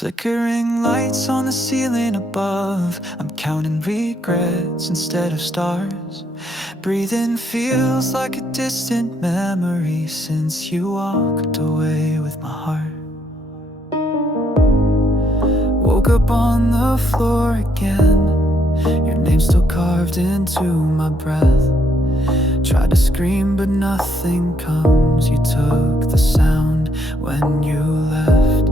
Flickering lights on the ceiling above. I'm counting regrets instead of stars. Breathing feels like a distant memory since you walked away with my heart. Woke up on the floor again, your name still carved into my breath. Tried to scream but nothing comes. You took the sound when you left.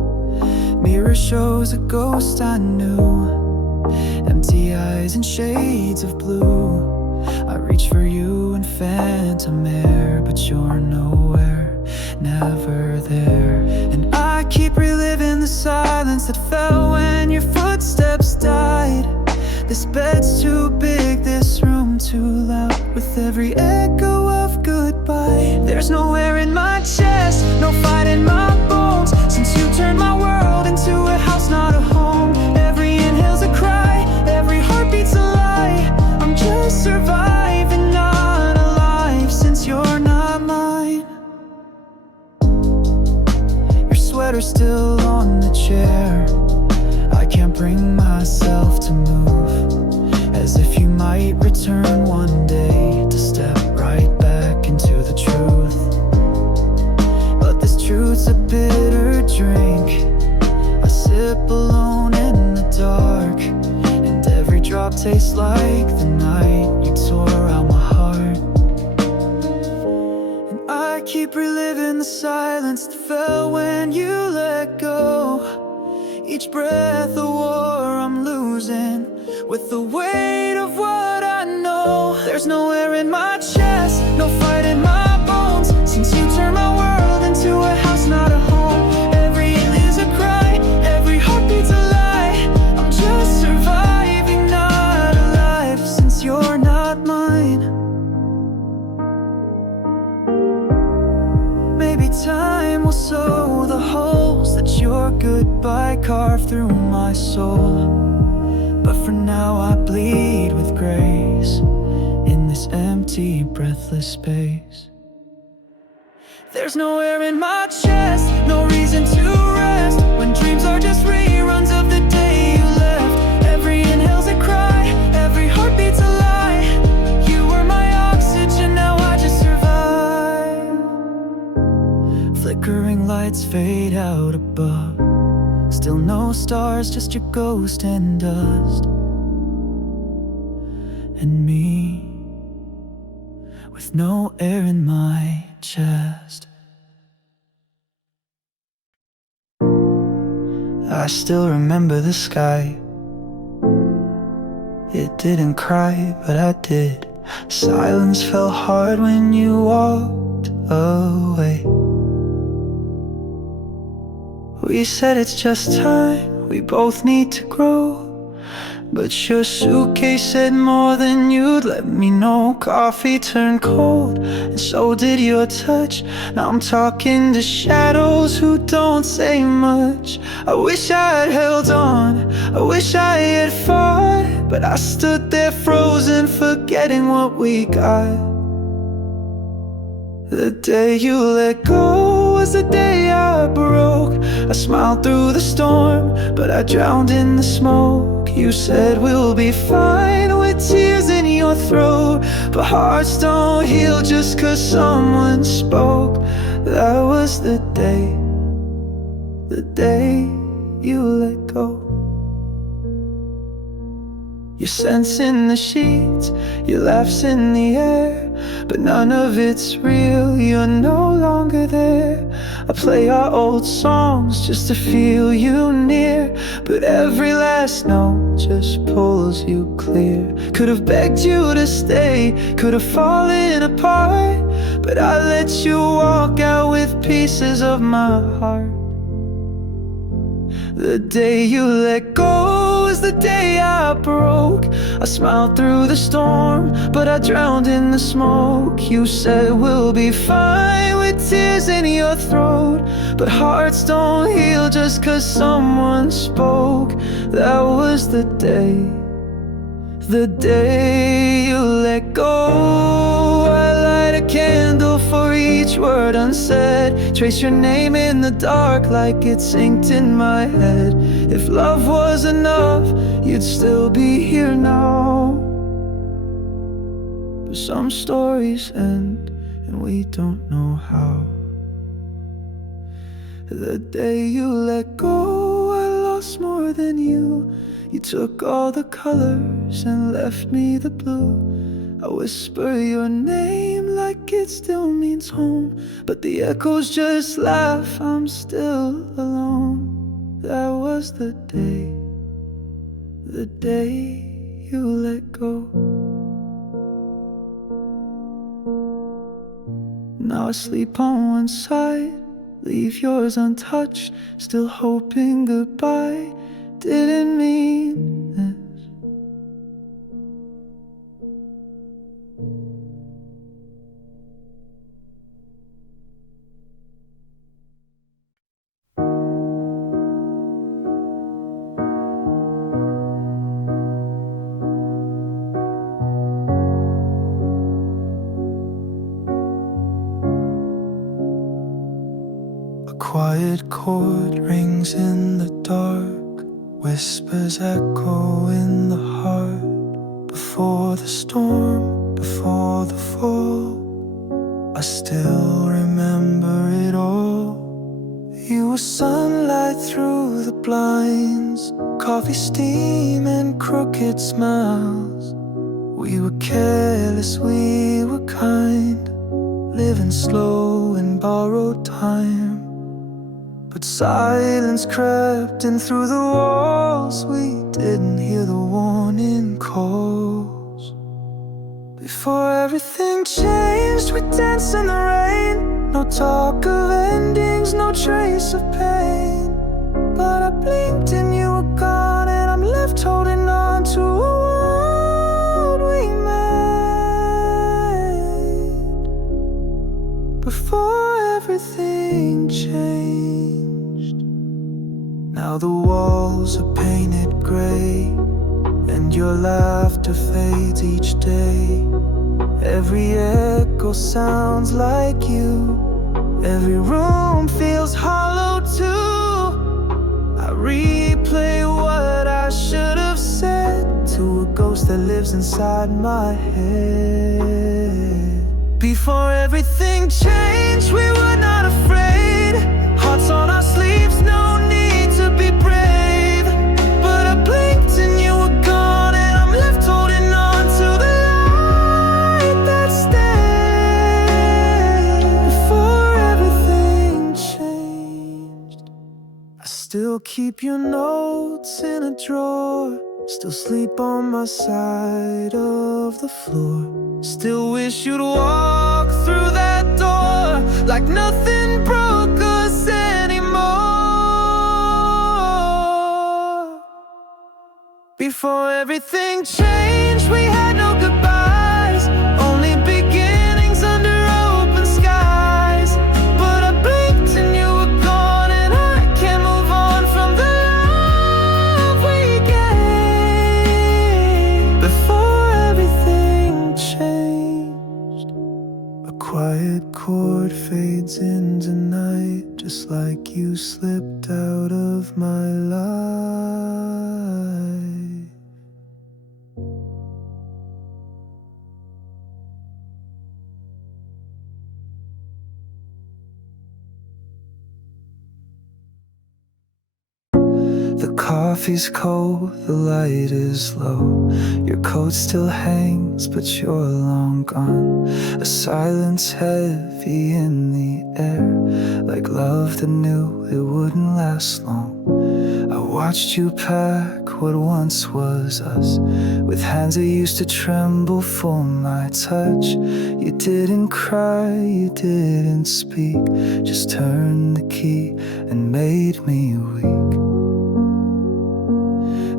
Mirror shows a ghost I knew, empty eyes and shades of blue. I reach for you in phantom air, but you're nowhere, never there. And I keep reliving the silence that fell when your footsteps died. This bed's too big, this room too loud, with every echo of goodbye. There's no air in my chest, no fight in my bones, since you turned my world into a house, not a home. Every inhale's a cry, every heartbeat's a lie. I'm just surviving, not alive, since you're not mine. Your sweater's still on the chair, I can't bring myself to move, as if you might return one day to step right back into the truth. But this truth's a bitter drink, I sip alone in the dark, and every drop tastes like the night you tore out my heart. And I keep reliving the silence that fell when you let go. Each breath a war I'm losing, with the weight of what I know. There's no air in my chest, no fight in my bones, since you turned my world into a house, not a home. Every inhale's a cry, every heartbeat's a lie. I'm just surviving, not alive, since you're not mine. Maybe time will sew the holes that your goodbye carved through my soul, but for now I bleed with grace in this empty, breathless space. There's no air in my chest, no reason to rest, when dreams are just reruns of the day you left. Every inhale's a cry, every heartbeat's a lie. You were my oxygen, now I just survive. Flickering lights fade out above, still no stars, just your ghost and dust. And me, with no air in my chest. I still remember the sky. It didn't cry, but I did. Silence fell hard when you walked away. We said it's just time, we both need to grow, but your suitcase said more than you'd let me know. Coffee turned cold, and so did your touch. Now I'm talking to shadows who don't say much. I wish I had held on, I wish I had fought, but I stood there frozen, forgetting what we got. The day you let go was the day I broke. I smiled through the storm, but I drowned in the smoke. You said we'll be fine, with tears in your throat, but hearts don't heal just 'cause someone spoke. That was the day you let go. Your scent's in the sheets, your laugh's in the air, but none of it's real, you're no longer there. I play our old songs just to feel you near, but every last note just pulls you clear. Could've begged you to stay, could've fallen apart, but I let you walk out with pieces of my heart. The day you let go was the day I broke. I smiled through the storm, but I drowned in the smoke. You said we'll be fine, with tears in your throat, but hearts don't heal just 'cause someone spoke. That was the day you let go. I light a candle for each word unsaid. Trace your name in the dark like it's inked in my head. If love was enough, you'd still be here now. But some stories end, and we don't know how. The day you let go, I lost more than you. You took all the colors and left me the blue. I whisper your name like it still means home, but the echoes just laugh, I'm still alone. That was the day you let go. Now I sleep on one side, leave yours untouched, still hoping goodbye didn't mean this. A quiet chord rings in the dark, whispers echo in the heart. Before the storm, before the fall, I still remember it all. You were sunlight through the blinds, coffee steam and crooked smiles. We were careless, we were kind, living slow in borrowed time. But silence crept in through the walls, we didn't hear the warning calls. Before everything changed, we danced in the rain. No talk of endings, no trace of pain. But I blinked and you were gone, and I'm left holding on to a world we made. Before everything changed. Now the walls are painted gray, and your laughter fades each day. Every echo sounds like you, every room feels hollow too. I replay what I should have said to a ghost that lives inside my head. Before everything changed, we were not afraid. Hearts on our sleeves, no need to be brave. But I blinked and you were gone, and I'm left holding on to the light that stayed. Before everything changed, I still keep your notes in a drawer, still sleep on my side of the floor. Still wish you'd walk through that door like nothing broke us anymore. Before everything changed, we had no goodbyes, only beginnings under open skies. But I blinked and you were gone, and I can't move on from the love we gave. Before everything changed, a quiet chord fades into night, just like you slipped out of my life. The coffee's cold, the light is low. Your coat still hangs, but you're long gone. A silence heavy in the air, like love that knew it wouldn't last long. I watched you pack what once was us, with hands that used to tremble for my touch. You didn't cry, you didn't speak, just turned the key and made me weak.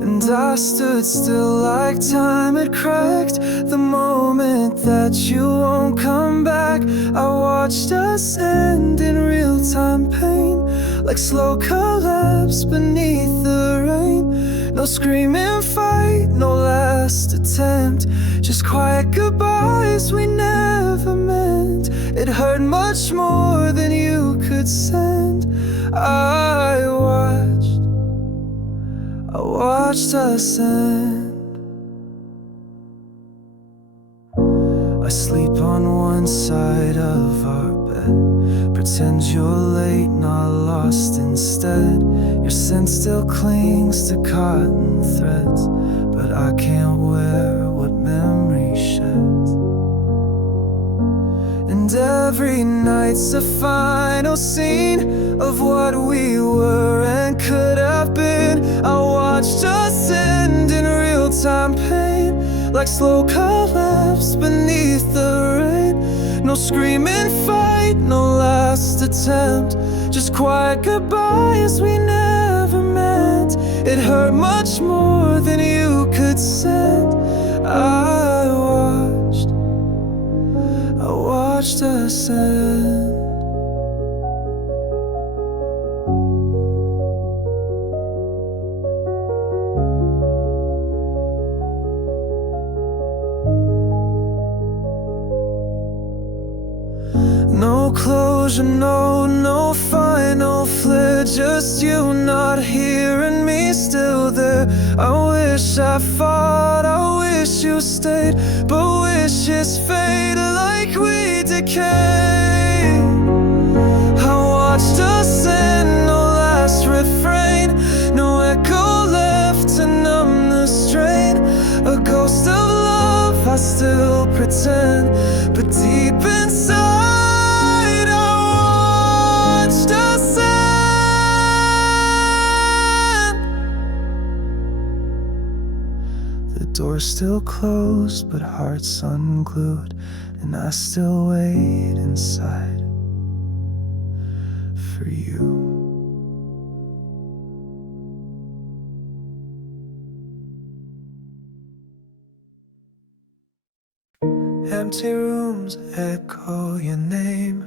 And I stood still like time had cracked, the moment that you won't come back. I watched us end in real-time pain, like slow collapse beneath the rain. No screaming fight, no last attempt, just quiet goodbyes we never meant. meant. It hurt much more than you could send. I watched us end. I sleep on one side of our bed, pretend you're late, not lost instead. Your scent still clings to cotton threads, but I can't wear what memory sheds. And every night's a final scene of what we were and could have been. I watched us end in real-time pain, like slow collapse beneath the rain. No screaming fight, no last attempt, just quiet goodbyes we never meant. It hurt much more than you could send. I watched us end. No closure, no final flare, just you not here and me still there. I wish I fought, I wish you stayed, but wishes fade like we decay. I watched us end, no last refrain, no echo left to numb the strain. A ghost of love I still pretend, but deep inside door's still closed, but heart's unglued, and I still wait inside for you. Empty rooms echo your name.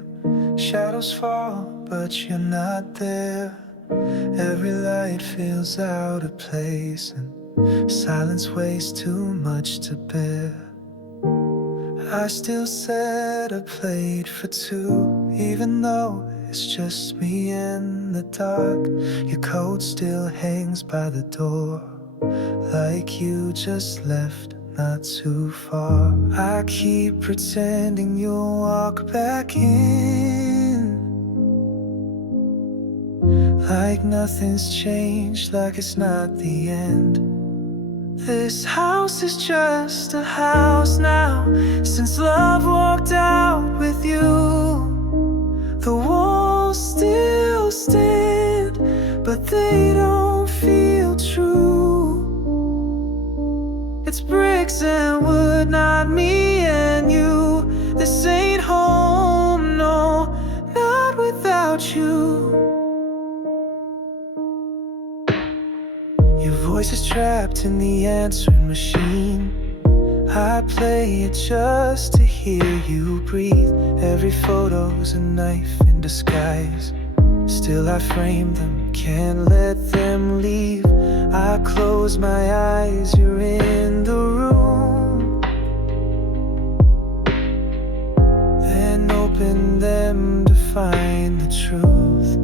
Shadows fall, but you're not there. Every light feels out of place, and silence weighs too much to bear. I still set a plate for two, even though it's just me in the dark. Your coat still hangs by the door, like you just left not too far. I keep pretending you'll walk back in, like nothing's changed, like it's not the end. This house is just a house now, since love walked out with you. The walls still stand, but they don't feel true. It's bricks and wood, not me and you. This ain't home, no, not without you. Your voice is trapped in the answering machine. I play it just to hear you breathe. Every photo's a knife in disguise, still I frame them, can't let them leave. I close my eyes, you're in the room, then open them to find the truth.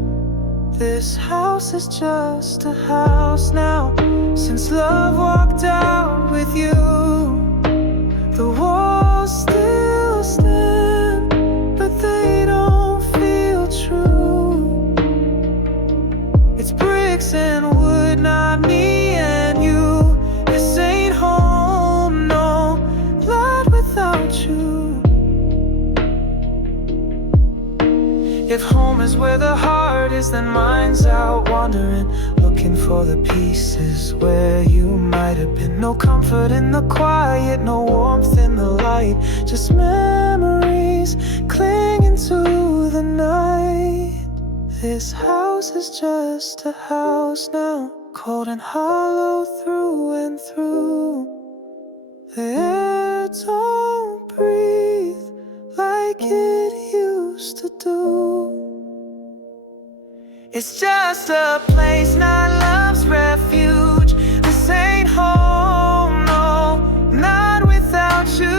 This house is just a house now, since love walked out with you. The walls still stand, but they don't feel true. It's bricks and wood, not me and you. This ain't home, no, not without you. If home is where the heart is, then mine's out wandering, looking for the pieces where you might have been. No comfort in the quiet, no warmth in the light, just memories clinging to the night. This house is just a house now, cold and hollow through and through. The air don't breathe like it used to do. It's just a place, not love's refuge. This ain't home, no, not without you.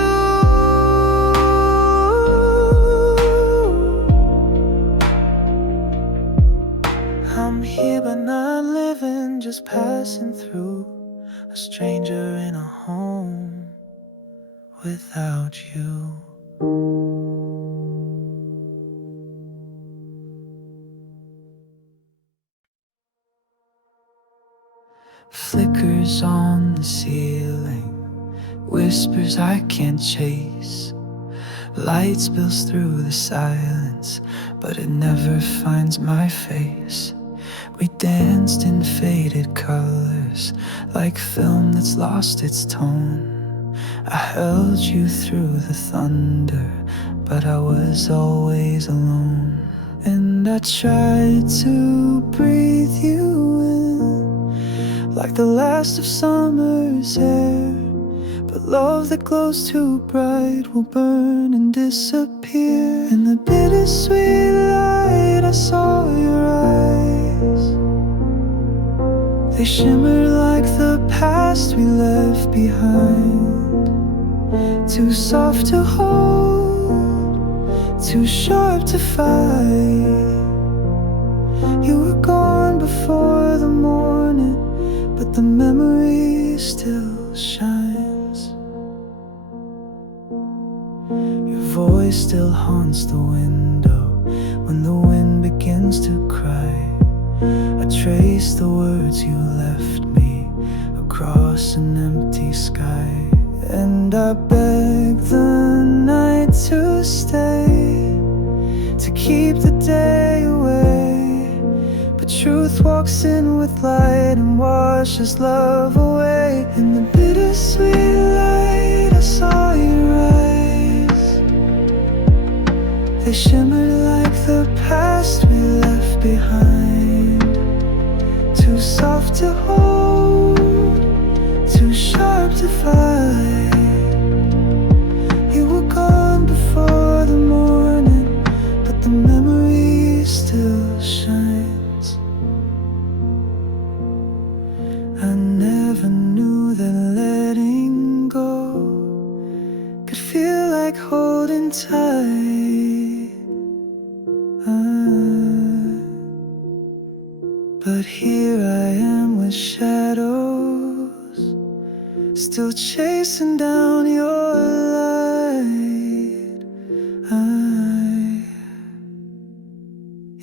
friend just passing through, a stranger in a home without you. Flickers on the ceiling, whispers I can't chase. Light spills through the silence, but it never finds my face. We danced in faded colors, like film that's lost its tone. I held you through the thunder, but I was always alone. And I tried to breathe you in, like the last of summer's air. But love that glows too bright will burn and disappear. In the bittersweet light I saw your eyes. They shimmered like the past we left behind. Too soft to hold, too sharp to fight. You were gone before the morning, but the memory still shines. Your voice still haunts the window when the wind begins to cry. I trace the words you left me across an empty sky. And I beg the night to stay, to keep the day away. But truth walks in with light and washes love away. In the bittersweet light I saw your eyes. They shimmered like the past we left behind. Too soft to hold, too sharp to fight. You were gone before the morning, but the memory still shines. I never knew that letting go could feel like holding tight. But here I am with shadows, still chasing down your light.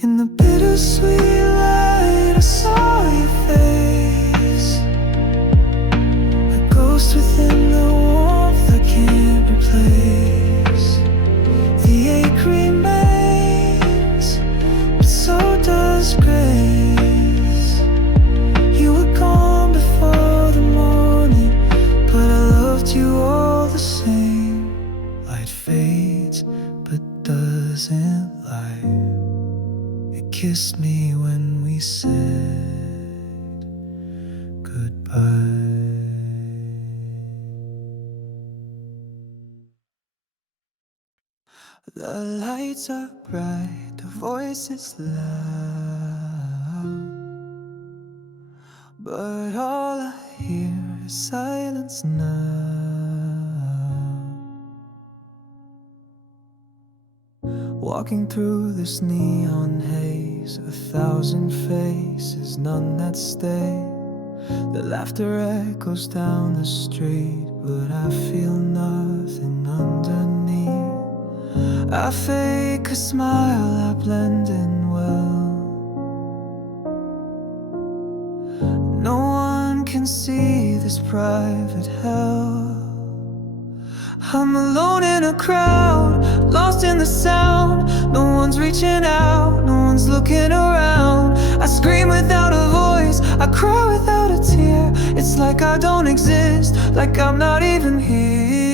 In the bittersweet light I saw your face, a ghost within the warmth I can't replace. The ache remains, but so does grace. You were gone before the morning, but I loved you all the same. Light fades, but doesn't lie. It kissed me when we said goodbye. The lights are bright, the voice is loud, but all I hear is silence now. Walking through this neon haze, 1,000 faces, none that stay. The laughter echoes down the street, but I feel nothing underneath. I fake a smile, I blend in well. No one can see this private hell. I'm alone in a crowd, lost in the sound. No one's reaching out, no one's looking around. I scream without a voice, I cry without a tear. It's like I don't exist, like I'm not even here.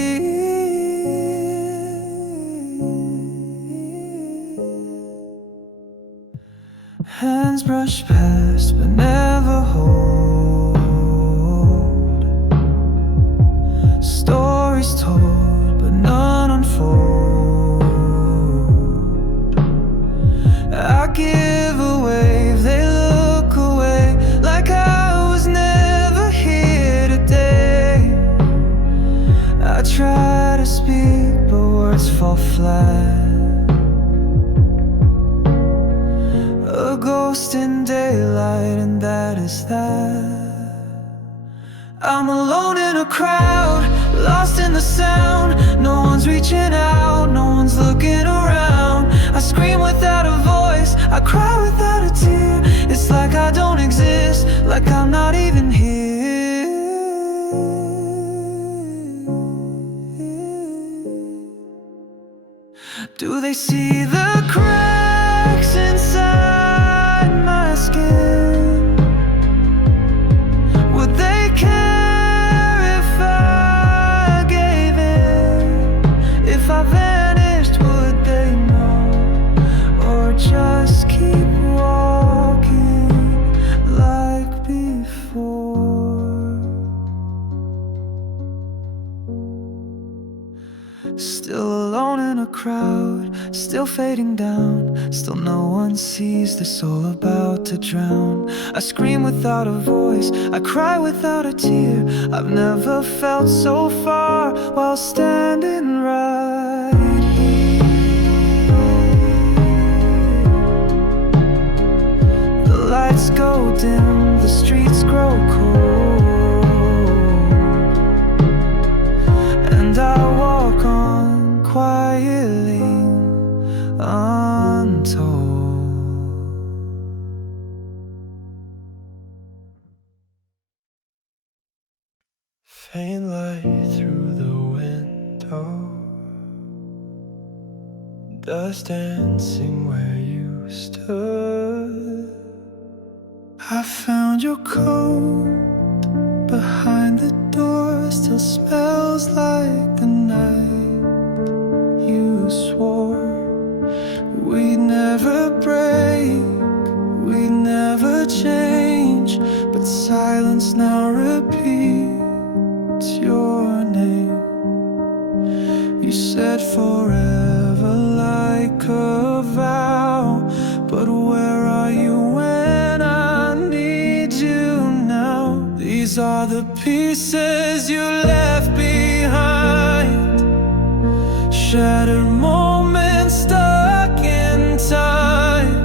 Hands brush past but never hold. Stories told but none unfold. I give a wave, they look away, like I was never here today. I try to speak but words fall flat. A ghost in daylight, and that is that. I'm alone in a crowd, lost in the sound. No one's reaching out, no one's looking around. I scream without a voice, I cry without a tear. It's like I don't exist, like I'm not even here. Do they see the cracks inside my skin? Would they care if I gave in? If I vanished, would they know? Or just keep walking like before? Still alone in a crowd, still fading down. Still no one sees their soul about to drown. I scream without a voice, I cry without a tear. I've never felt so far while standing right here. The lights go dim, the streets grow cold, and I walk on quietly, untold. Faint light through the window, dust dancing where you stood. I found your coat behind the door, still smells like the night you swore. We'd never break, we'd never change, but silence now repeats your name. You said forever like a vow, but where are you when I need you now? These are the pieces you left behind, shattered moments stuck in time.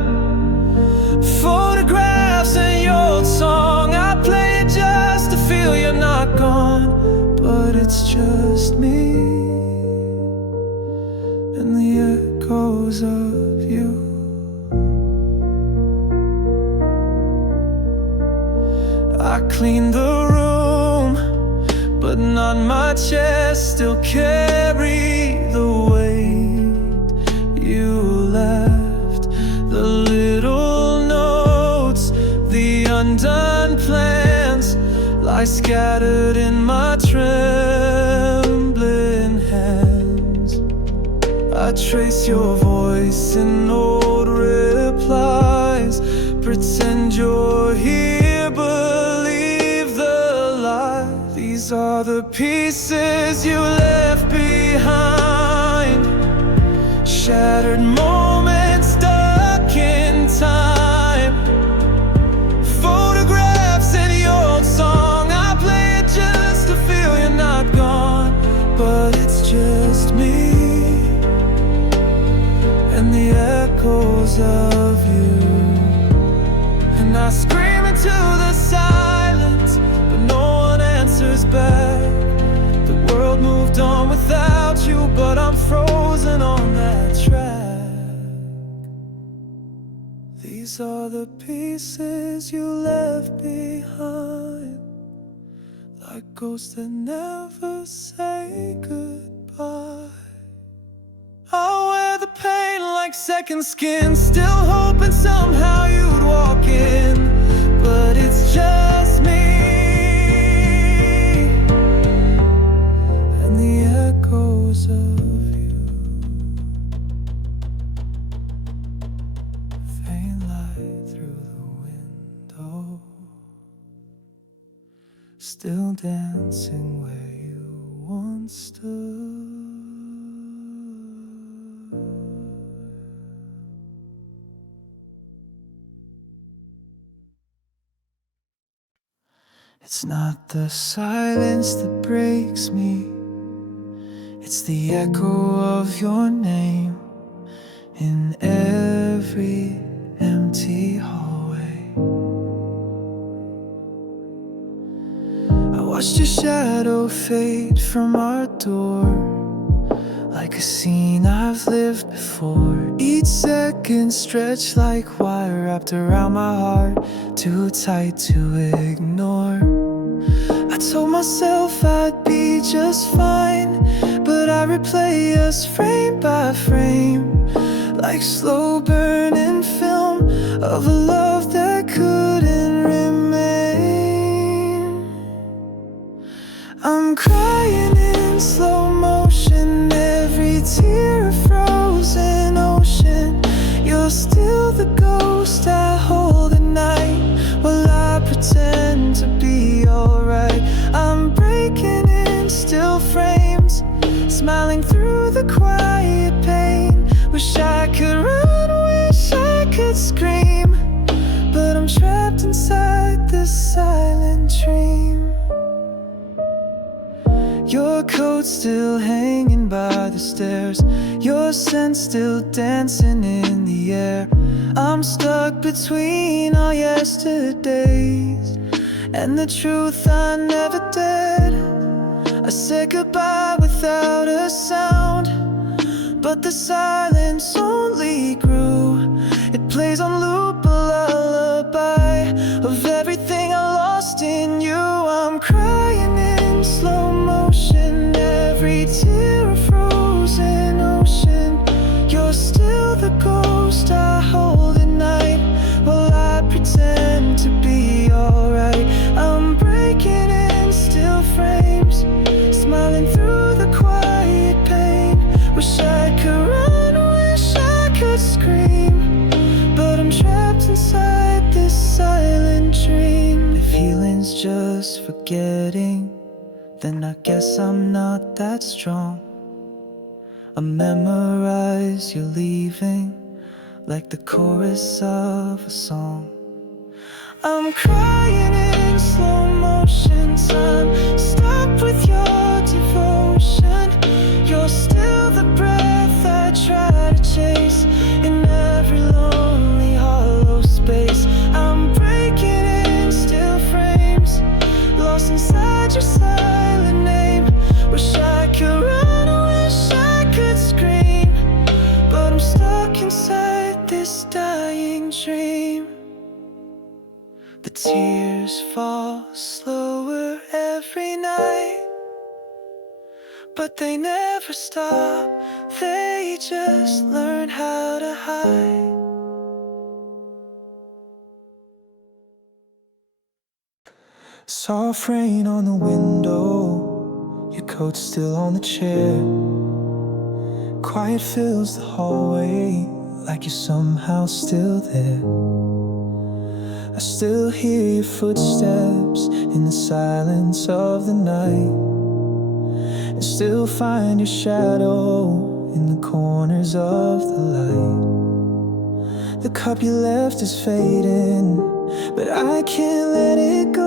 Photographs and your old song, I play it just to feel you're not gone. But it's just me and the echoes of you. I cleaned the room, but not my chest. Still carry the weight you left, the little notes, the undone plans lie scattered in my trembling hands. I trace your voice in old replies, pretend you're here, believe the lie. These are the pieces you left behind, shattered moments stuck in time. Photographs and your old song, I play it just to feel you're not gone. But it's just me and the echoes of you. And I scream into the silence, but no one answers back. The world moved on without you, but I'm frozen on that track. These are the pieces you left behind, like ghosts that never say goodbye. I'll wear the pain like second skin, still hoping somehow you'd walk in. But it's just me and the echoes of you. Faint light through the window, still dancing where you once stood. It's not the silence that breaks me, it's the echo of your name in every empty hallway. Watched your shadow fade from our door, like a scene I've lived before. Each second stretched like wire wrapped around my heart, too tight to ignore. I told myself I'd be just fine, but I replay us frame by frame, like slow burning film of a love that couldn't remain. I'm crying in slow motion, every tear a frozen ocean. You're still the ghost I hold at night, while I pretend to be alright. I'm breaking in still frames, smiling through the quiet pain. Wish I could run, wish I could scream, but I'm trapped inside this silent dream. Your coat still hanging by the stairs, your scent still dancing in the air. I'm stuck between all yesterdays and the truth I never did. I said goodbye without a sound, but the silence only grew. It plays on loop, a lullaby of everything I lost in you. I'm crying in slow motion, every tear a frozen ocean. You're still the ghost I hold at night, while I pretend to be alright. I'm breaking in still frames, smiling through the quiet pain. Wish I could run, wish I could scream, but I'm trapped inside this silent dream. If healing's just forgetting, then I guess I'm not that strong. I memorize you leaving like the chorus of a song. I'm crying in slow motion, son, stop with your devotion. You're still the breath I try to chase in every lonely hollow space. I'm breaking in still frames, lost inside your silent name. Wish I could run, wish I could scream, but I'm stuck inside this dying dream. The tears fall slower every night, but they never stop, they just learn how to hide. Soft rain on the window, your coat still on the chair. Quiet fills the hallway, like you're somehow still there. I still hear your footsteps in the silence of the night, and still find your shadow in the corners of the light. The cup you left is fading, but I can't let it go.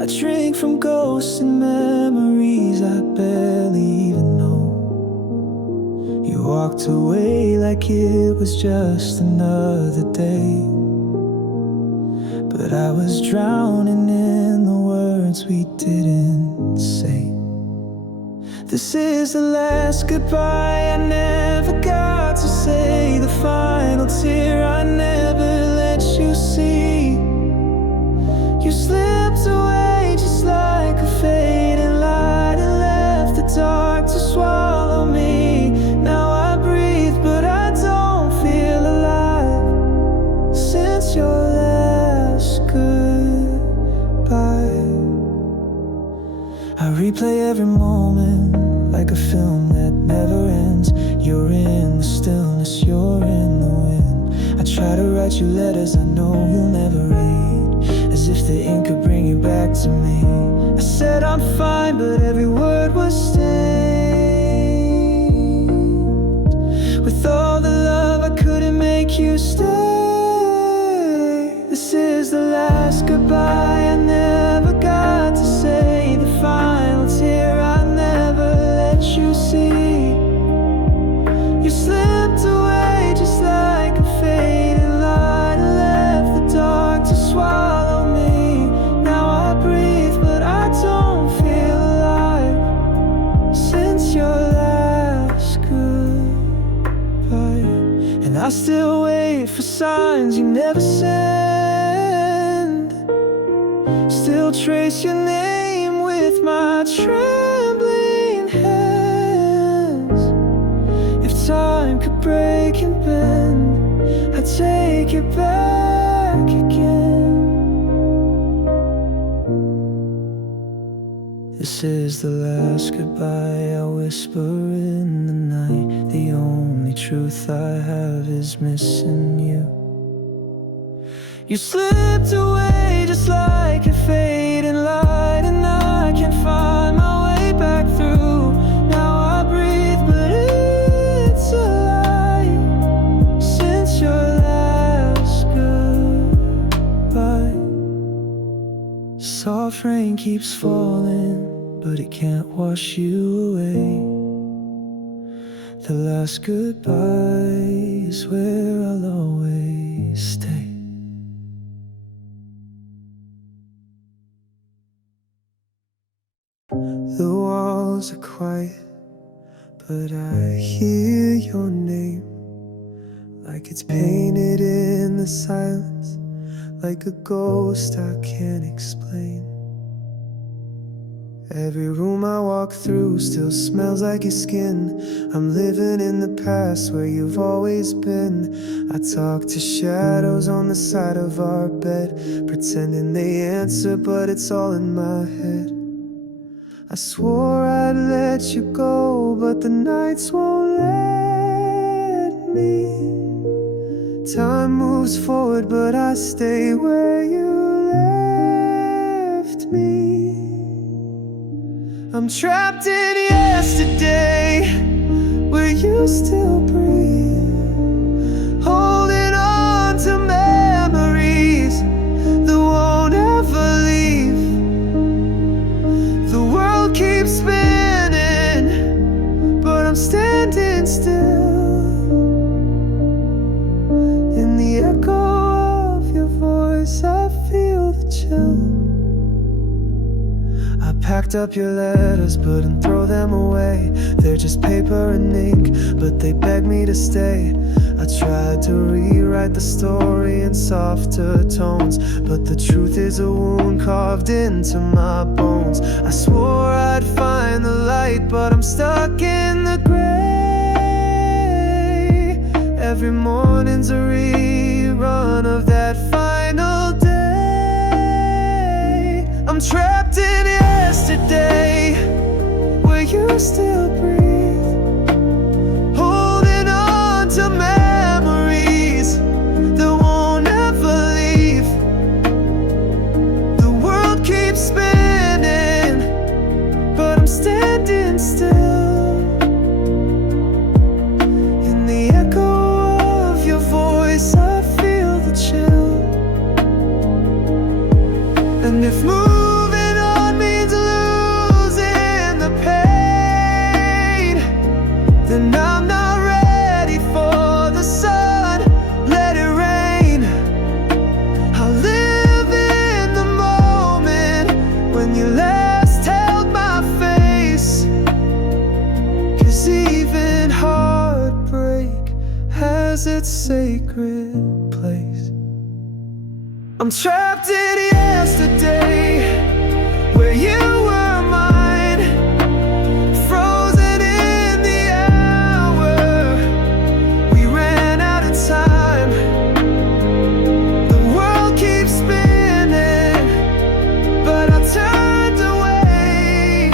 I drink from ghosts and memories I barely even know. You walked away like it was just another day, but I was drowning in the words we didn't say. This is the last goodbye I never got to say, the final tear I never let you see. You slipped away just like a fading light and left the dark to swallow me. Now I breathe, but I don't feel alive since your last goodbye. I replay every moment like a film that never ends. You're in the stillness, you're in the wind. I try to write you letters I know you'll never read, as if the ink could bring you back to me. I said I'm fine, but every word was stained with all the love I couldn't make you stay. This is the last goodbye I never got to say, the final tear I never let you see. You slipped away just like a fading light and left the dark to swallow me. Now I breathe, signs you never send. Still trace your name with my trembling hands. If time could break and bend, I'd take it back again. This is the last goodbye I whisper in the night. The only truth I have is missing you. You slipped away just like a fading light, and I can't find my way back through. Now I breathe, but it's a lie. Since your last goodbye, soft rain keeps falling, but it can't wash you away. The last goodbye is where I'll always stay. The walls are quiet, but I hear your name, like it's painted in the silence, like a ghost I can't explain. Every room I walk through still smells like your skin. I'm living in the past where you've always been. I talk to shadows on the side of our bed, pretending they answer, but it's all in my head. I swore I'd let you go, but the nights won't let me. Time moves forward, but I stay where you left me. I'm trapped in yesterday, where you still breathe, holding on to memories that won't ever leave. The world keeps spinning, but I'm standing still. In the echo of your voice, I feel the chill. I packed up your letters, but didn't throw them away. They're just paper and ink, but they begged me to stay. I tried to rewrite the story in softer tones, but the truth is a wound carved into my bones. I swore I'd find the light, but I'm stuck in the gray. Every morning's a rerun of that final day. I'm trapped in yesterday, where you still breathe, holding on to memories that won't ever leave. The world keeps spinning, but I'm standing still. In the echo of your voice, I feel the chill. And if moving on means losing the pain, then I'm not ready for the sun. Let it rain. I'll live in the moment when you last held my face. 'Cause even heartbreak has its sacred place. I'm trapped in yesterday, where you were mine, frozen in the hour. We ran out of time. The world keeps spinning, but I turned away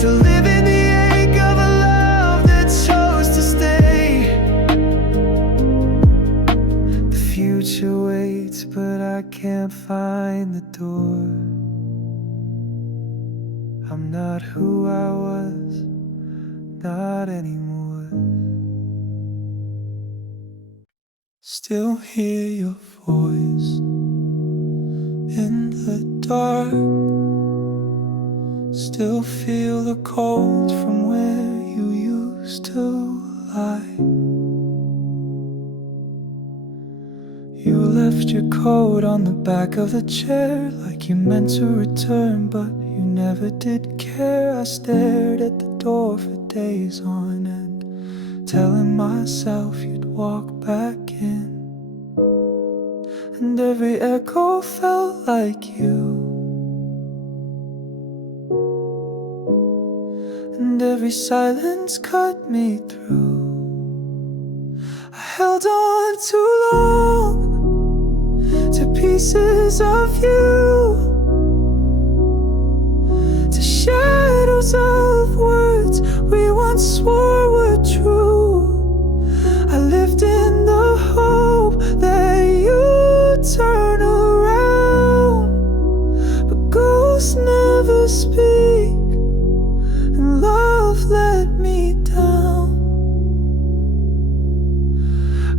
to live in the ache of a love that chose to stay. The future waits, but I can't find the door. I'm not who I was, not anymore. Still hear your voice in the dark, still feel the cold from where you used to lie. You left your coat on the back of the chair, like you meant to return, but you never did care. I stared at the door for days on end, telling myself you'd walk back in. And every echo felt like you, and every silence cut me through. I held on too long to pieces of you, to shadows of words we once swore were true. I lived in the hope that you'd turn around, but ghosts never speak, and love let me down.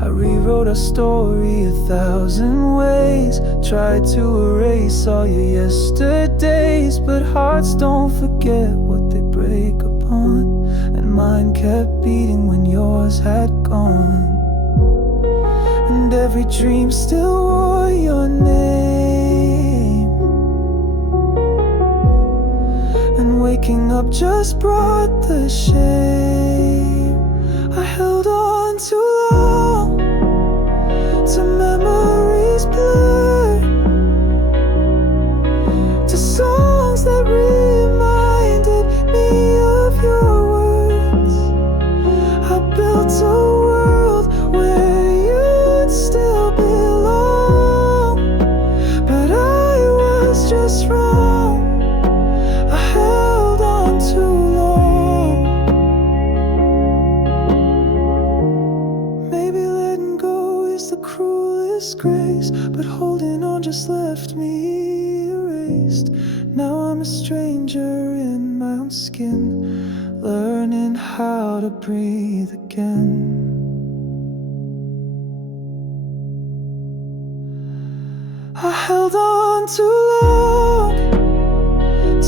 I rewrote our story 1,000 ways, tried to erase all your yesterdays, but hearts don't forget what they break upon, and mine kept beating when yours had gone. And every dream still wore your name, and waking up just brought the shame. I held on too long to memories blurred, to songs that reminded me of your words. I built a world where you'd still belong, but I was just wrong. I held on too long. Maybe letting go is the cruelest grace, but holding on just left me erased. Now I'm a stranger in my own skin, learning how to breathe again. I held on too long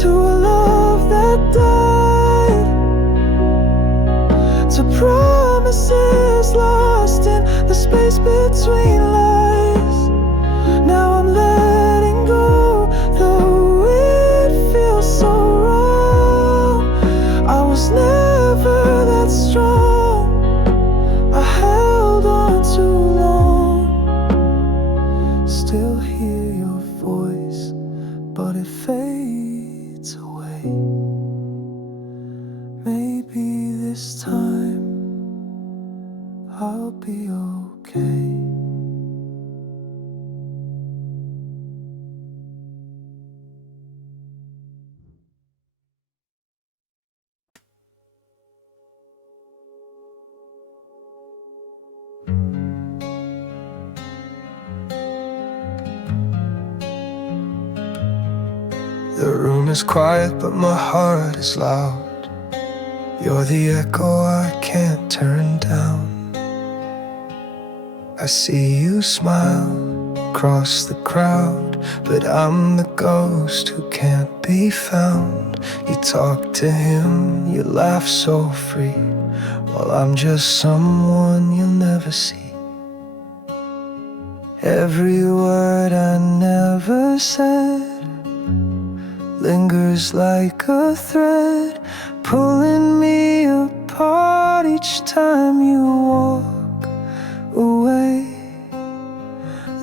to a love that died, to promises lost in the space between lives. Now I'm letting go, though it feels so wrong. I was never that strong. I held on too long. Still hear your voice, but it fades away. Maybe this time I'll be okay. The room is quiet, but my heart is loud. You're the echo I can't turn down. I see you smile across the crowd, but I'm the ghost who can't be found. You talk to him, you laugh so free, while I'm just someone you'll never see. Every word I never said lingers like a thread, pulling me apart each time you walk away.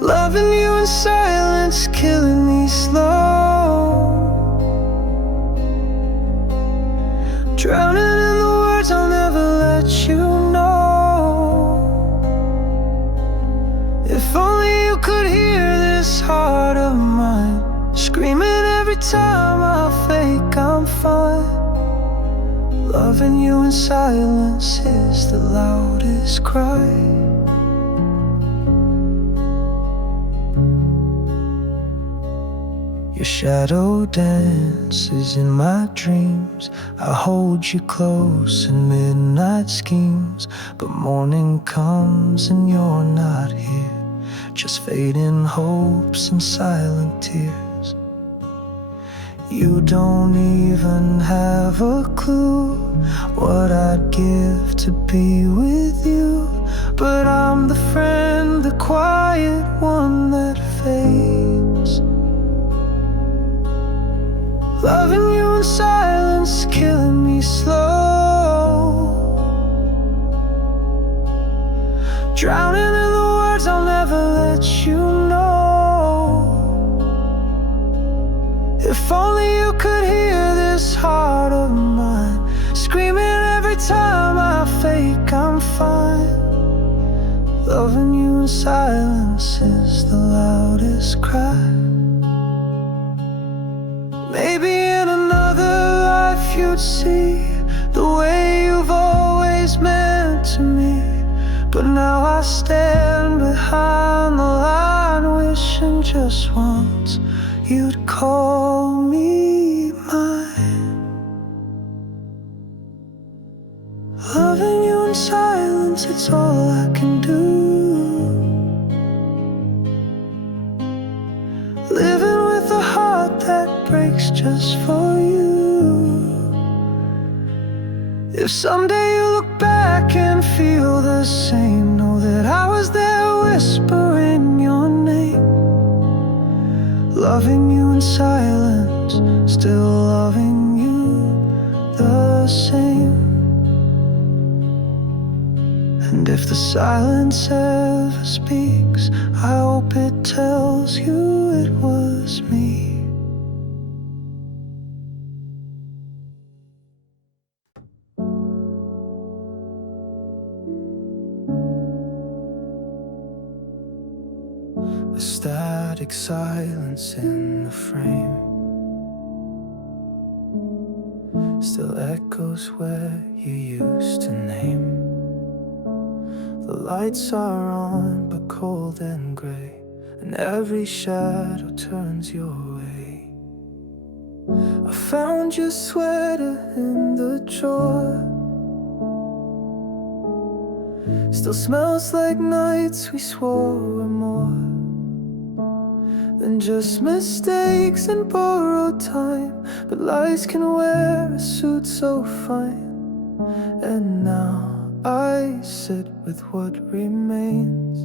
Loving you in silence, killing me slow, drowning in the words I'll never let you know. If only you could hear this heart of mine, screaming every time I fake I'm fine. Loving you in silence is the loudest cry. Your shadow dances in my dreams. I hold you close in midnight schemes, but morning comes and you're not here, just fading hopes and silent tears. You don't even have a clue what I'd give to be with you, but I'm the friend, the quiet one that fades. Loving you in silence, killing me slow, drowning in the words I'll never let you know. If only you could hear this heart of mine screaming every time I fake I'm fine. Loving you in silence is the loudest cry. Maybe in another life you'd see the way you've always meant to me. But now I stand behind the line, wishing just once you'd call me mine. Loving you in silence, it's all I can do. Living with a heart that breaks just for you. If someday you look back and feel the same, know that I was there whispering your name. Loving you in silence, still loving you the same. And if the silence ever speaks, I hope it tells you it was me. A static silence in the frame still echoes where you used to name. The lights are on but cold and gray, and every shadow turns your way. I found your sweater in the drawer, still smells like nights we swore were more than just mistakes and borrowed time. But lies can wear a suit so fine, and now I sit with what remains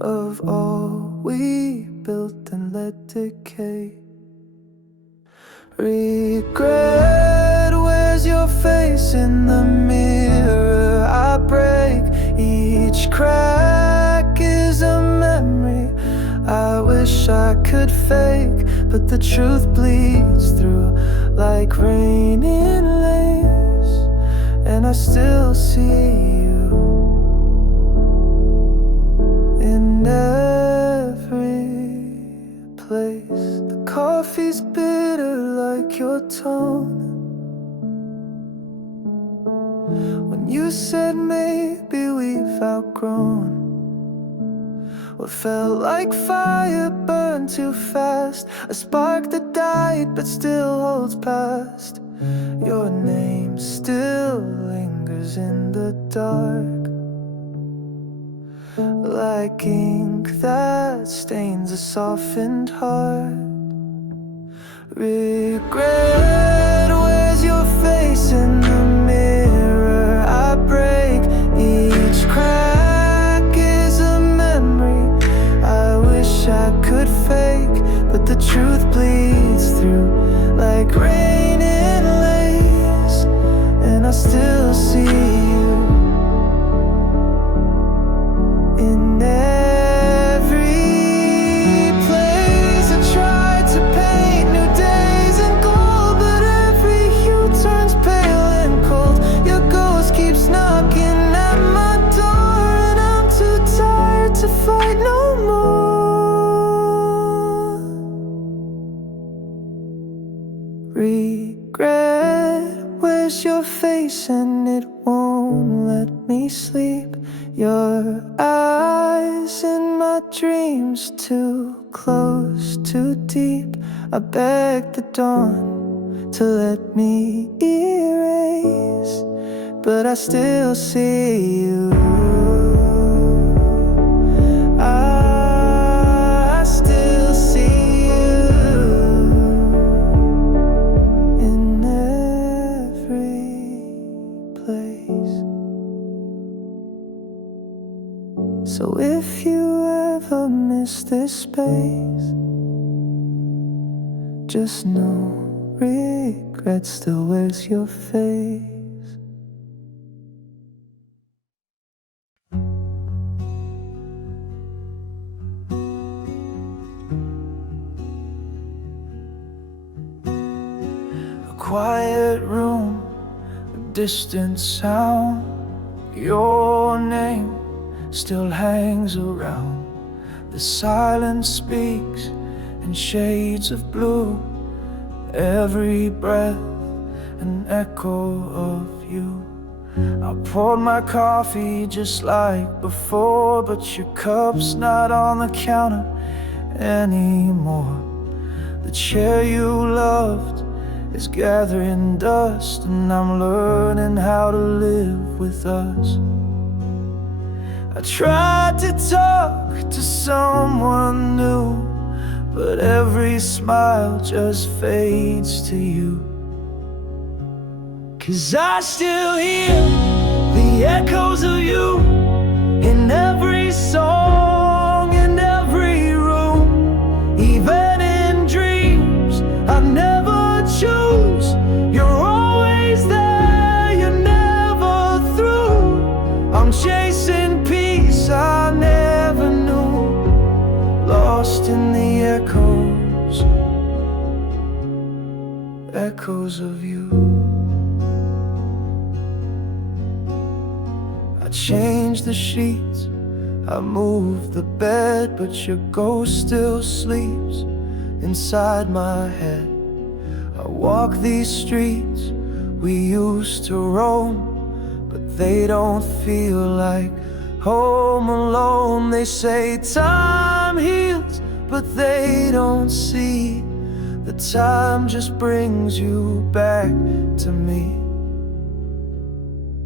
of all we built and let decay. Regret wears your face in the mirror I break. Each crack is a memory I wish I could fake, but the truth bleeds through like rain in layers, and I still see you in every place. The coffee's bitter like your tone when you said maybe we've outgrown what felt like fire burned too fast. A spark that died but still holds past. Your name still lingers in the dark, like ink that stains a softened heart. Regret wears your face in the mirror I break. Each crack is a memory I wish I could fake, but the truth bleeds through like rain in lace, and I still see you in every place. I tried to paint new days in gold, but every hue turns pale and cold. Your ghost keeps knocking at my door, and I'm too tired to fight no more. Regret wears your face and it won't let me sleep. Your eyes in my dreams, too close, too deep. I beg the dawn to let me erase, but I still see you. I still see you in every place. So if you ever miss this space, just know regret still wears your face. quiet room, a distant sound. Your name still hangs around. The silence speaks in shades of blue. Every breath an echo of you. I poured my coffee just like before, but your cup's not on the counter anymore. The chair you loved is gathering dust, and I'm learning how to live with us. I tried to talk to someone new, but every smile just fades to you. 'Cause I still hear the echoes of you in every song, in every room. Even in dreams I never choose, you're always there, you're never through. I'm chasing peace I never knew, lost in the echoes of you. I changed the sheets, I moved the bed, but your ghost still sleeps inside my head. I walk these streets we used to roam, but they don't feel like home alone. They say time heals, but they don't see the time just brings you back to me.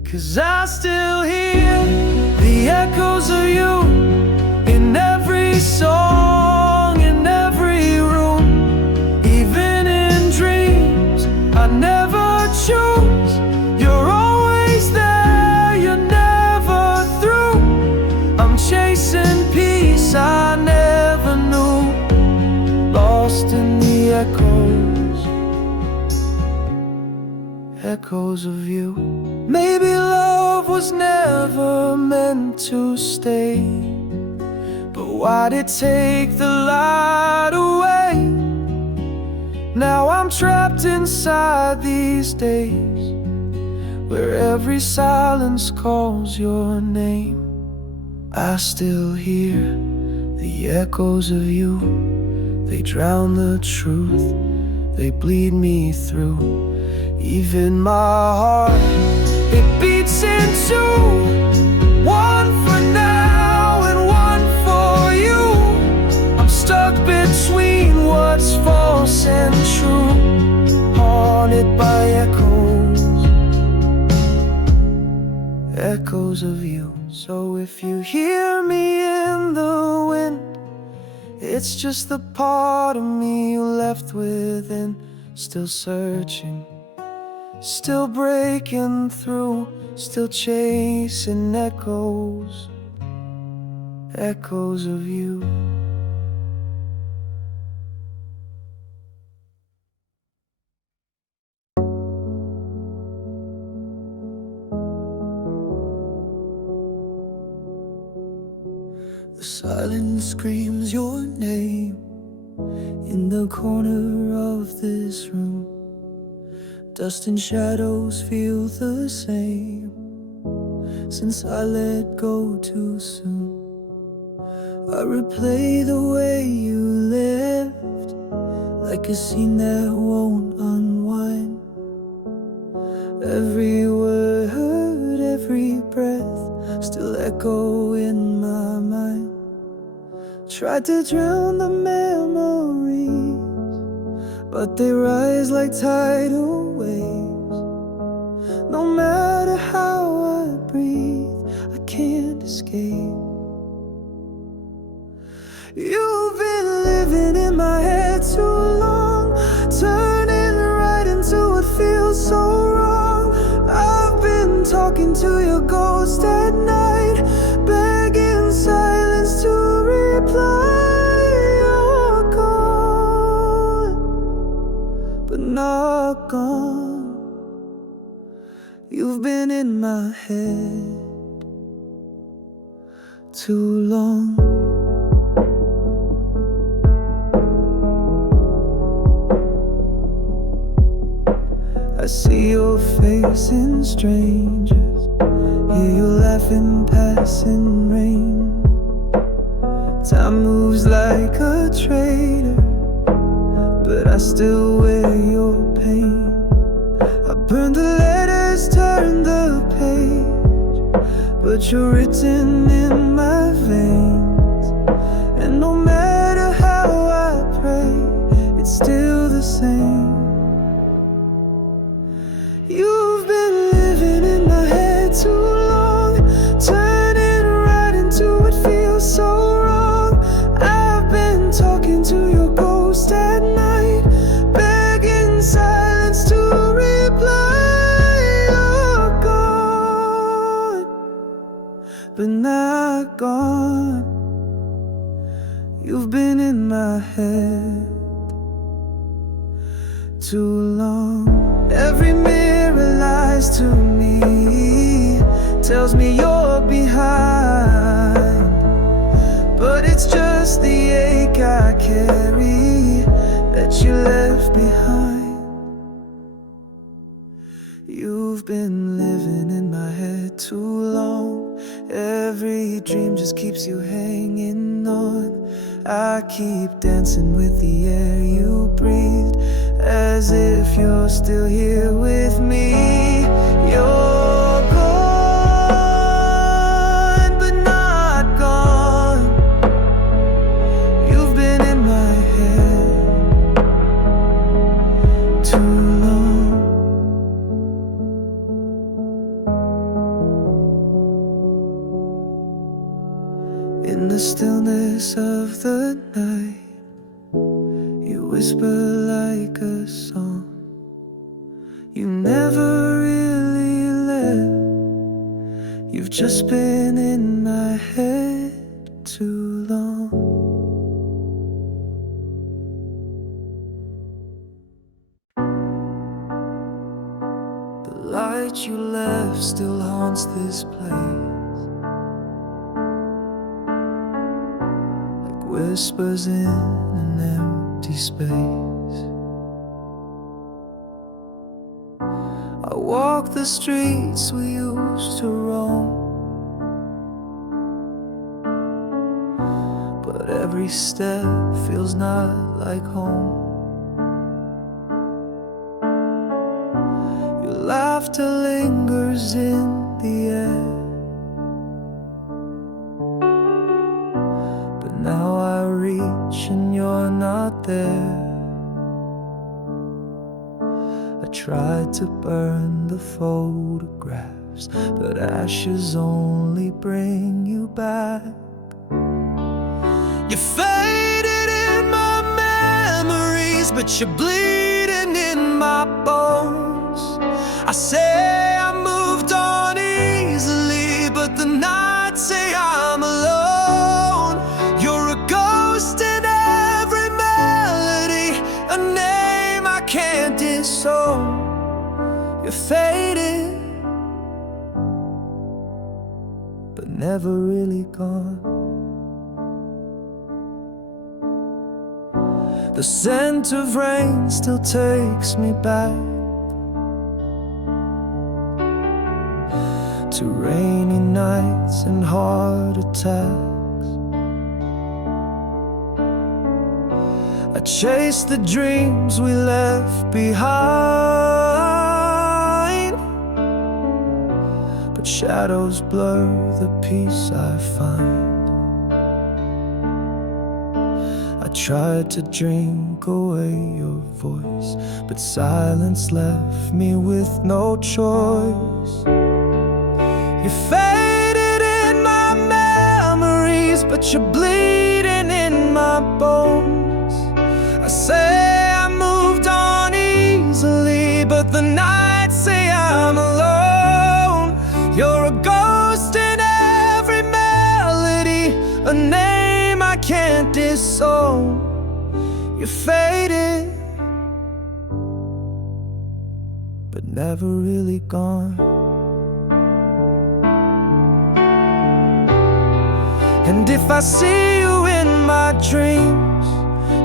'Cause I still hear the echoes of you in every song, in every room. Even in dreams I never choose, you're always there, you're never through. I'm chasing peace I never knew, lost in the echoes of you. Maybe love was never meant to stay, but why'd it take the light away? Now I'm trapped inside these days, where every silence calls your name. I still hear the echoes of you. They drown the truth, they bleed me through. Even my heart, it beats in two, one for now and one for you. I'm stuck between what's false and true, haunted by echoes of you. So if you hear me in the wind, it's just the part of me you left within, still searching, still breaking through, still chasing echoes of you. The silence screams your name in the corner of this room. Dust and shadows feel the same since I let go too soon. I replay the way you left, like a scene that won't unwind. Every word, every breath still echo in my mind. Tried to drown the memories, but they rise like tidal waves. No matter how I breathe, I can't escape. You've been living in my head too long, turning right into what feels so wrong. I've been talking to your ghost at night, begging silence to reply. You're gone, but not gone. You've been in my head too long. facing strangers, hear you laughing passing rain. Time moves like a traitor, but I still wear your pain. I burned the letters, turned the page, but you're written in my veins. And no matter how I pray, it's still the same. You've been living in my head too long, turning right into what feels so wrong. I've been talking to your ghost at night, begging silence to reply. You're gone, but not gone. You've been in my head too long. Every mirror lies to me, tells me you're behind, but it's just the ache I carry that you left behind. You've been living in my head too long. Every dream just keeps you hanging on. I keep dancing with the air you breathed, as if you're still here with me. You're gone, but not gone. You've been in my head too long. In the stillness of the night, you whisper like a song. You never really left. You've just been in my head too long. The light you left still haunts this place, whispers in an empty space. I walk the streets we used to roam, but every step feels not like home. Your laughter lingers in the air, now I reach and you're not there. I tried to burn the photographs, but ashes only bring you back. You faded in my memories, but you're bleeding in my bones. I say I moved on easily, but the nights say I'm alone. You're a ghost in every melody, a name I can't disown. You're faded, but never really gone. The scent of rain still takes me back to rainy nights and heart attacks. I chase the dreams we left behind, but shadows blur the peace I find. I tried to drink away your voice, but silence left me with no choice. You faded in my memories, but you're bleeding in my bones. I say I moved on easily, but the nights say I'm alone. You're a ghost in every melody, a name I can't disown. You're faded, but never really gone. And if I see you in my dreams,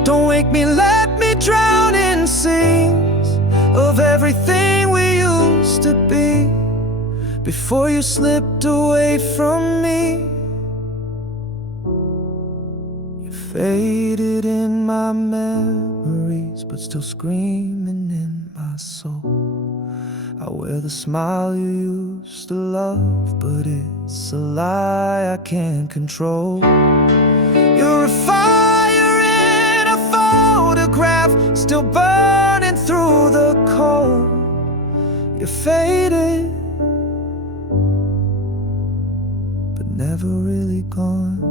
don't wake me, let me drown in scenes of everything we used before you slipped away from me. You faded in my memories, but still screaming in my soul. I wear the smile you used to love, but it's a lie I can't control. You're a fire in a photograph, still burning through the cold. You're faded, but never really gone.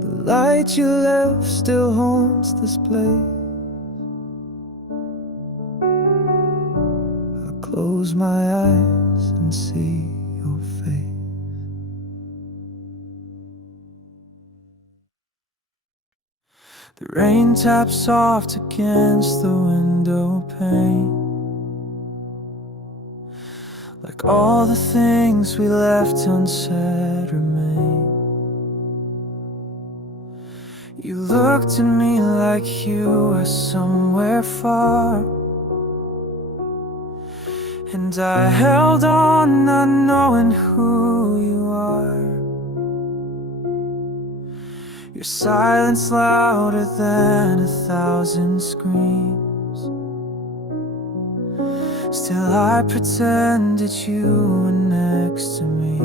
The light you left still haunts this place. I close my eyes and see your face. The rain taps soft against the window pane, like all the things we left unsaid remain. You looked at me like you were somewhere far, and I held on not knowing who you are. Your silence louder than 1,000 screams. Still I pretended you were next to me.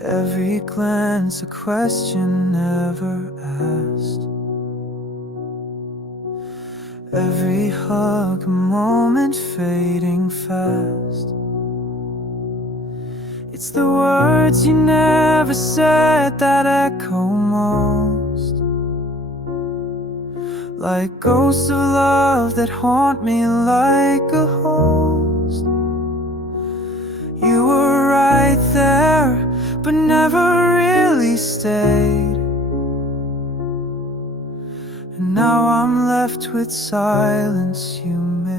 Every glance a question never asked, every hug a moment fading fast. It's the words you never said that echo most, like ghosts of love that haunt me like a host. You were right there, but never really stayed. And now I'm left with silence you made.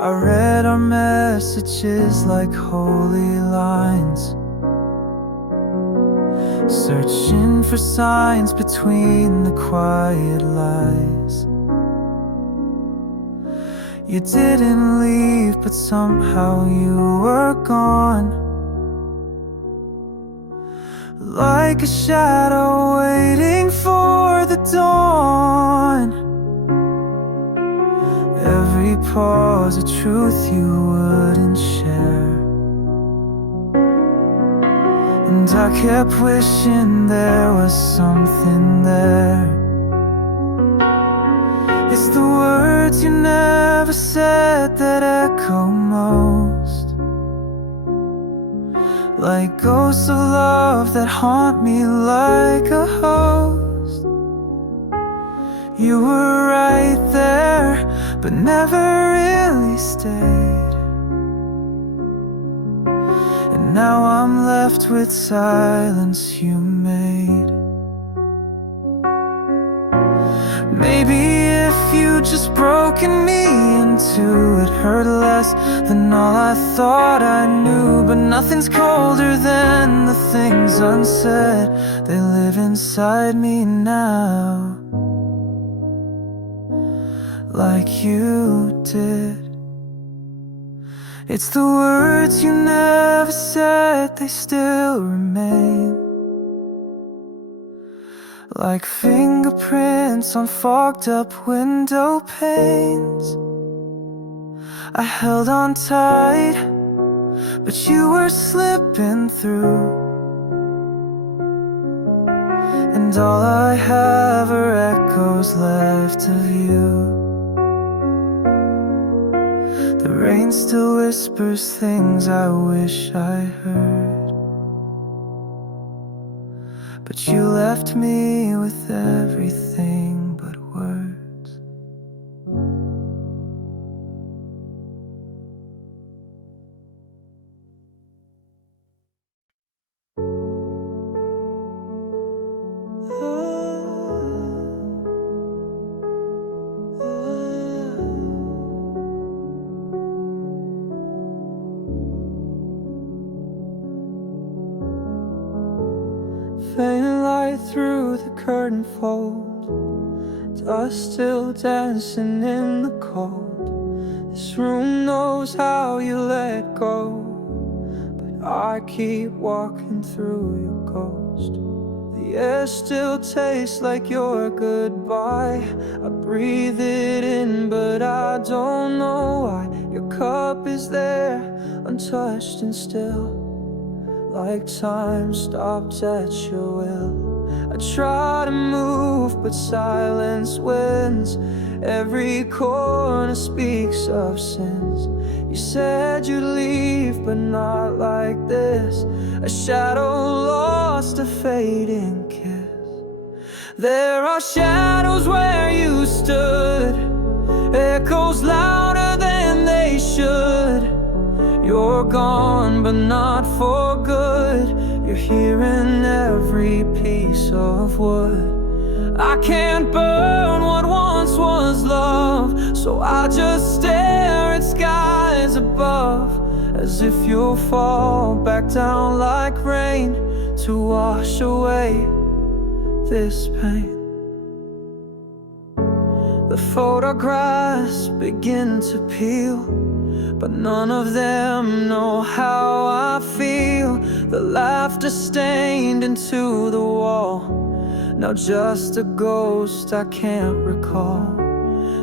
I read our messages like holy lines, searching for signs between the quiet lies. You didn't leave, but somehow you were gone, like a shadow waiting for the dawn. Every pause a truth you wouldn't share, and I kept wishing there was something there. It's the words you never said that echo most, like ghosts of love that haunt me like a host. You were right there, but never really stayed. And now I'm left with silence you made. Maybe if you'd just broken me into it hurt less than all I thought I knew. But nothing's colder than the things unsaid. They live inside me now, like you did. It's the words you never said, they still remain, like fingerprints on fogged up window panes. I held on tight, but you were slipping through, and all I have are echoes left of you. The rain still whispers things I wish I heard, but you left me with everything but words. Faint light through the curtain fold, Dust still dancing in the cold. This room knows how you let go, but I keep walking through your ghost. The air still tastes like your goodbye. I breathe it in, but I don't know why. Your cup is there, untouched and still, like time stopped at your will. I try to move, but silence wins. Every corner speaks of sins. You said you'd leave, but not like this. A shadow lost, a fading kiss. There are shadows where you stood, echoes louder than they should. You're gone, but not for good. You're here in every piece of wood. I can't burn what once was love, so I just stare at skies above, as if you'll fall back down like rain to wash away this pain. The photographs begin to peel, but none of them know how I feel. The laughter stained into the wall, now just a ghost I can't recall.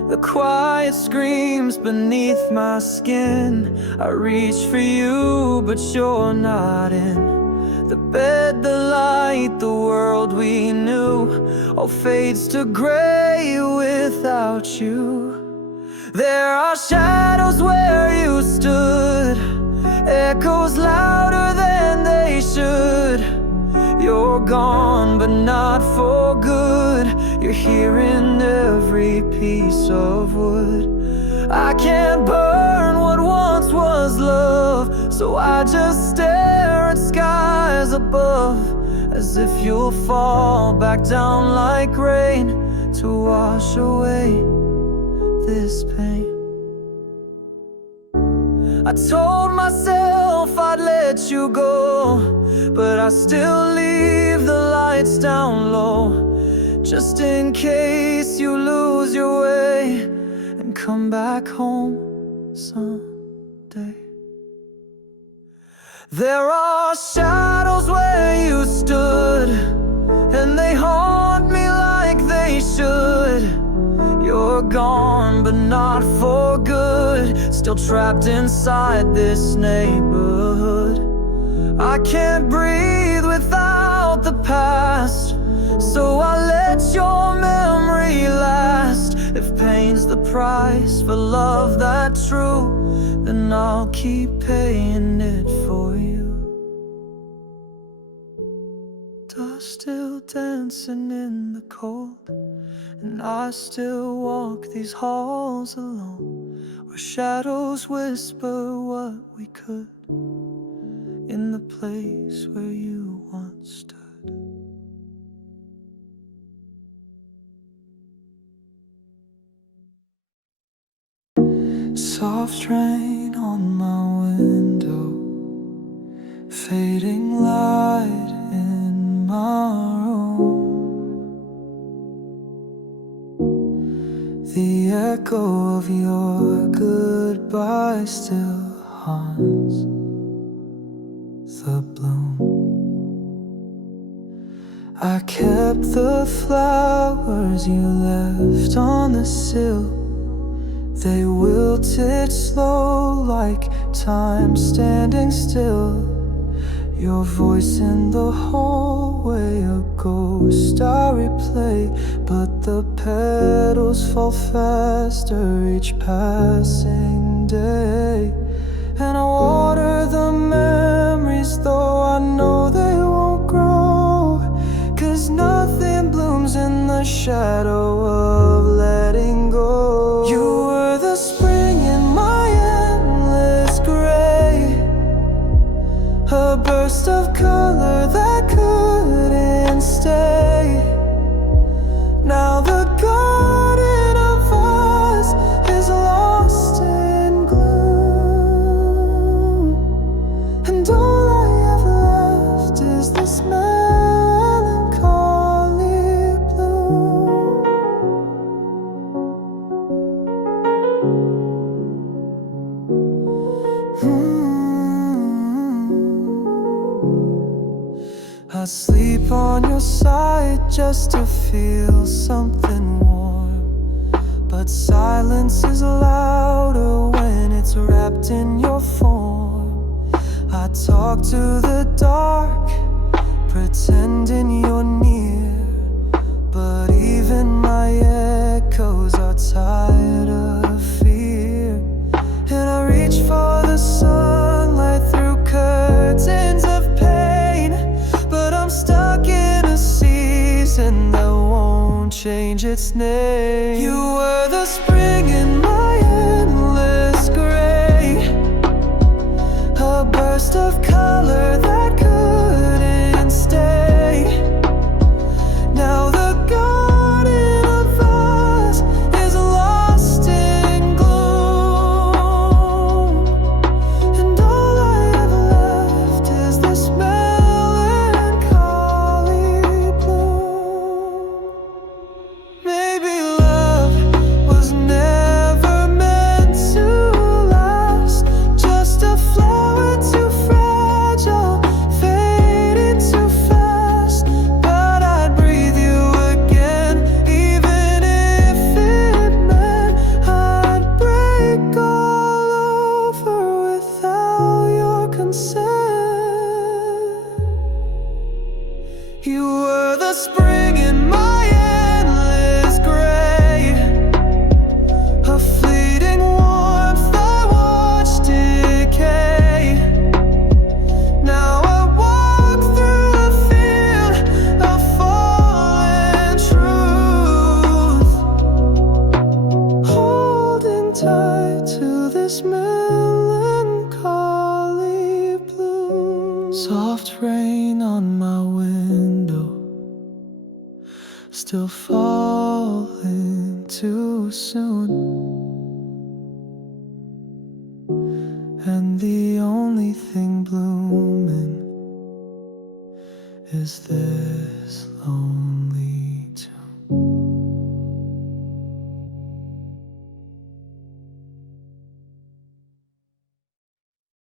The quiet screams beneath my skin. I reach for you, but you're not in. The bed, the light, the world we knew all fades to gray without you. There are shadows where you stood, echoes louder than they should. You're gone, but not for good. You're here in every piece of wood. I can't burn what once was love, so I just stare at skies above, as if you'll fall back down like rain to wash away this pain. I told myself I'd let you go, but I still leave the lights down low, just in case you lose your way and come back home someday. There are shadows where you stood, and they haunt me like they should. You're gone, but not for good. Still trapped inside this neighborhood. I can't breathe without the past, so I let your memory last. If pain's the price for love that's true, then I'll keep paying it for you. Dust still dancing in the cold, and I still walk these halls alone, where shadows whisper what we could, in the place where you once stood. Soft rain on my window, fading light in my room. The echo of your goodbye still haunts the bloom. I kept the flowers you left on the sill. They wilted slow like time standing still. Your voice in the hallway, a ghost I replay, but the petals fall faster each passing day. And I water the memories, though I know they won't grow, 'cause nothing blooms in the shadow of letting go. You were the spring in my endless gray, a burst of color that couldn't stay. Now the garden of us is lost in gloom, and all I have left is this melancholy bloom. I sleep on your side just to feel something warm, but silence is louder when it's wrapped in your form. I talk to the dark, pretending you're near, but even my echoes are tired of fear. And I reach for the sunlight through curtains of pain, but I'm stuck in a season that won't change its name. You were the spring in my endless gray, a burst of color that couldn't stay. Now the garden of us is lost in gloom, and all I have left is this melancholy bloom. Maybe love was never meant to last, just a flower too fragile, fading too fast. But I'd breathe you again, even if it meant I'd break all over without your consent. You were the spring in my endless gray, a fleeting warmth I watched decay. Now I walk through a field of fallen truth, holding tight to this melancholy blue. Soft rain on my window, still falling too soon, and the only thing blooming is this lonely